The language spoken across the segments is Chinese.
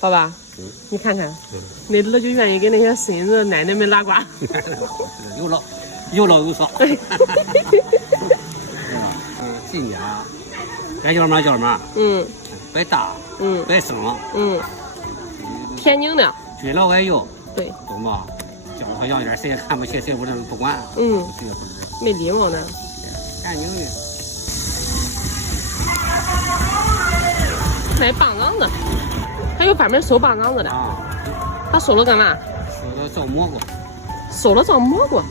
爸爸，你看看，那儿就愿意给那些孙子奶奶们拉呱。有老有少。今年该叫嘛叫嘛，白大，白生，天津的，尊老爱幼，对，懂吗？叫好像点，谁也看不起，谁不管，谁也不知道，没礼貌呢。天津的，卖棒瓤子，还有专门收棒瓤子的啊。他收了干嘛？收了造蘑菇。收了造蘑菇。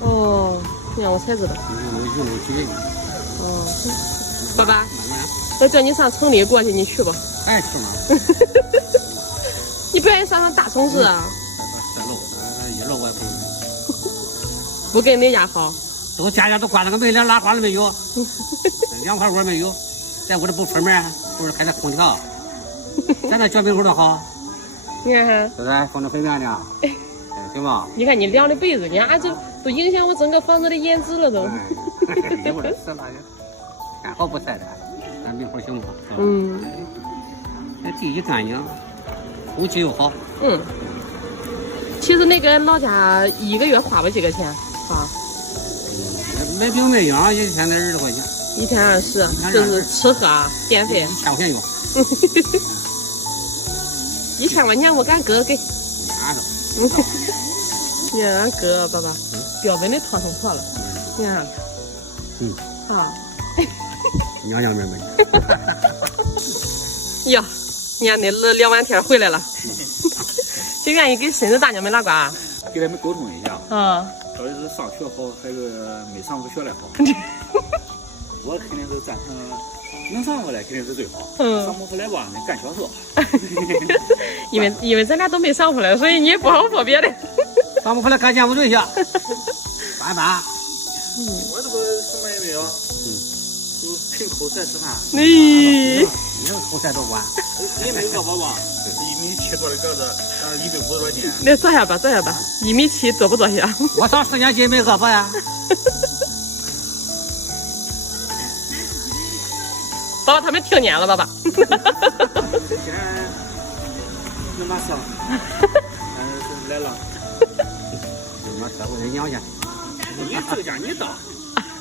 哦，你看我才知道。有几个。哦，爸爸，我叫你上城里过去，你去吧。爱去吗？你不愿意上大城市啊？3楼，1楼我也不用。不跟你家好？都家都关了个门，连拉花都没有，2块窝没有，在屋里不出门，不是开着空调，咱那脚门口多好。你看看，是不是放着回面呢？行吧？你看你晾的被子，你看这都影响我整个房子的颜值了都。一会儿死了，干好不晒的，咱明后行吗？那地一干净，空气又好。其实那个老家1个月花不几个钱啊？没病没养，一天得20多块钱。1天20，就是吃喝电费。1000块钱有。1000块钱我敢哥给。拿着。你看俺哥爸爸，标本的烫成坨了。你看。娘娘们们。呀，你看那聊完天回来了，就愿意给孙子大娘们拉呱。给他们沟通一下。到底是上学好还是没上过学来好？我肯定是赞成能上过来肯定是最好。上不回来吧，干销售。因为咱俩都没上回来，所以你也不好说别的。上不回来干建筑对象。办办。我这个什么也没有。就凭口才吃饭。你这口才都管。你没有个宝宝，1.7米多的个子，150多斤。那坐下吧，1.7米坐不坐下？我上4年级没饿饱呀。爸爸他们听见了，爸爸。现在有嘛事？来了。有嘛事？我得娘家。你这个家你当，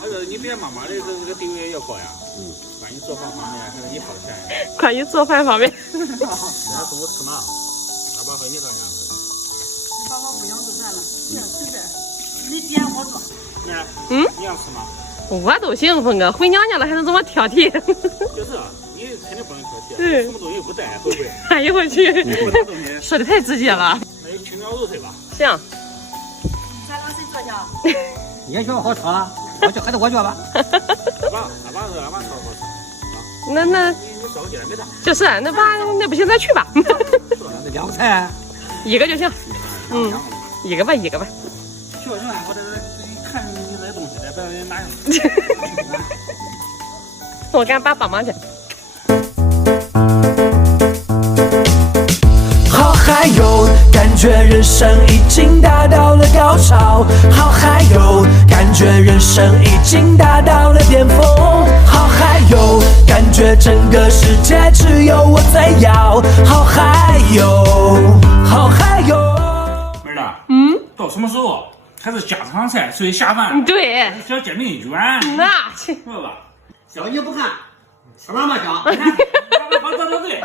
我说你别妈妈的这个地位要高呀。关于做饭方面还是你掏钱。关于做饭方面。今天中午吃嘛？俺爸和你当家的。爸爸不想做饭了，实在没点我做。你想吃吗？我都行，峰哥，回娘家了还能这么挑剔？就是，你肯定不能挑剔，什么东西不带，会不会？哎呦我去，说的太直接了。那有青椒肉碎吧？行。咱俩谁做去？你也觉得好吃了，我就还得我觉吧。俺爸烧好吃。那你烧起来没啥。就是那那不行，咱去吧。那2个菜，1个就行。1个吧。学我这一看你那东西的，不要人拿上。我赶爸帮忙去。好嗨哟，感觉人生已经达到了高潮。好嗨哟，感觉人生已经达到了巅峰。好嗨哟，感觉整个世界只有我最要。好嗨哟，好嗨哟。妹儿啊，到什么时候还是家常菜最下饭？对，小煎饼卷，那去，是吧？小你不看，吃嘛嘛香。你看，对。